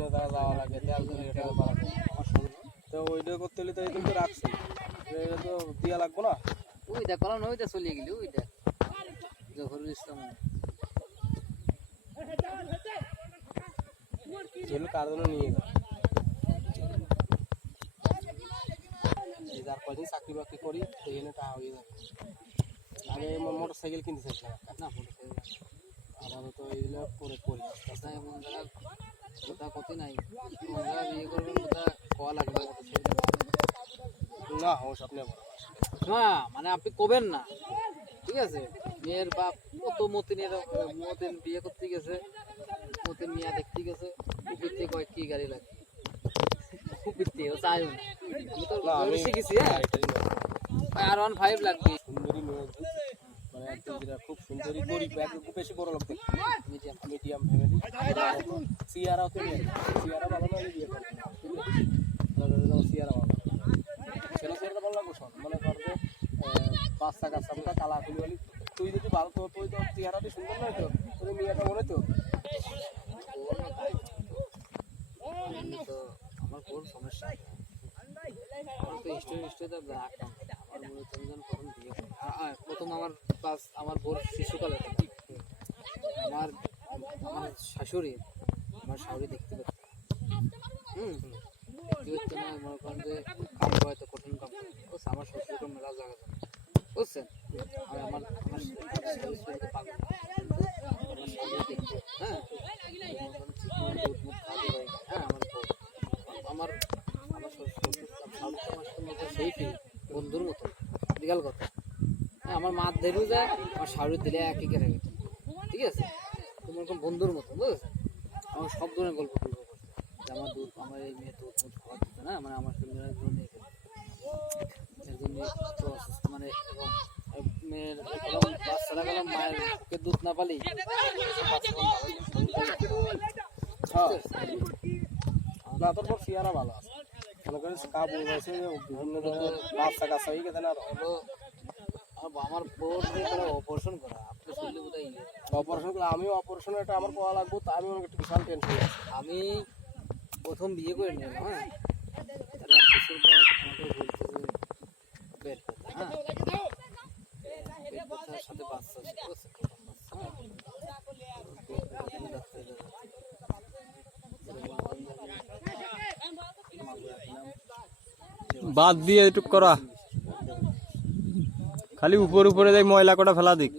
দিনে তারা যাওয়া লাগে, তেল দিলে এটা পাওয়া যায়। তো ওইটা করতে হলে তো এই তো রাখছি, এটা তো দিয়া লাগবো না। ওইটা কলাম ওইটা চলে গেলি, ওইটা জহরুল ইসলাম যেগুলো কার জন্য নিয়ে গেল, যার কদিন চাকরি বাকরি করি সেখানে টাকা হয়ে যাবে। আগে মোটর সাইকেল কিনতে চাইছিলাম না, মোটরসাইকেল আপাতত এইগুলো করে করি। কোথায় এমন জায়গা কোথা কত নাই, কোন জায়গা বিয়ে করবেন কোথা কয়া লাগবে মোটরসাইকেল না হোক স্বপ্নে বড় না, মানে আপনি কবেন না, ঠিক আছে। মেয়ের বাপ কত মতিনের বিয়ে করতে গেছে, মতিন মিয়া দেখতে গেছে, উপরতে কয়েকটি গাড়ি লাগে, উপরতে ও চাই না। আমি তো শিখেছি, হ্যাঁ R15 লাগবে। সুন্দরী মেয়ে, মানে একদম যেটা খুব সুন্দরী, গরিব, একদম খুব বেশি বড় লোক দেখতে, মিডিয়াম মিডিয়াম ফ্যামিলি। সিয়ারাও তো নিয়ে, সিয়ারা ভালো না বিয়ে করে, সিয়ারা ভালো ছেলে সিয়ারা ভালো লাগবো সব, মনে কর যে বাচ্চা কাচ্চা কালা খুলি বলি, তুই যদি ভালো তো তুই তো চেহারাটি সুন্দর নয় তো, তোর মেয়েটা মনে তো তো আমার কোন সমস্যা, আমার তো স্টোরি রাখতাম। আমার মনে হচ্ছে আমি প্রথম বিয়ে করি, প্রথম আমার বোর শিশুকালে আমার আমার শাশুড়ি দেখতে পেত, দেখতে না, মনে করেন যে কাম হয়তো কঠিন কাম, আমার শ্বশুরকে মেলা জায়গা বুঝছেন। আমি আমার শাশুড়িকে পাগল, হ্যাঁ আমার সেই ফিল বন্ধুর মতো, বিকাল কথা। হ্যাঁ, আমার মাছ ধরেও যায়, আমার শাড়ি দিলে একই কেটে গেছে, ঠিক আছে। তোমার কোন বন্ধুর মতো বুঝেছে, আমার সব ধরনের গল্প করছে, আমার দুধ, আমার এই মেয়ে দুধ খাওয়া দিত না, মানে আমার শরীরে এর জন্য অসুস্থ, মানে মেয়ের বাচ্চারা গেলাম মায়ের দুধ না পালি, না তোর পর সিয়ারা ভালো আছে, মনে করিস কাবু হয়েছে বিভিন্ন ধরনের বাচ্চা কাচ্চা হয়ে গেছে না হলো। আমার বোর অপারেশন করা, আপনার শরীরে বোধহয় অপারেশন করে, আমিও অপারেশন এটা আমার করা লাগবো, তা আমি একটু বিশাল টেনশন আছে। আমি প্রথম বিয়ে করে নিলাম, হ্যাঁ তার 1 বছর পর আমাকে বলতে পেট ব্যথা, হ্যাঁ পেট ব্যথার সাথে বাচ্চা বাদ দিয়ে একটু করা, খালি উপরে উপরে যাই ময়লা কটা ফেলা দিক।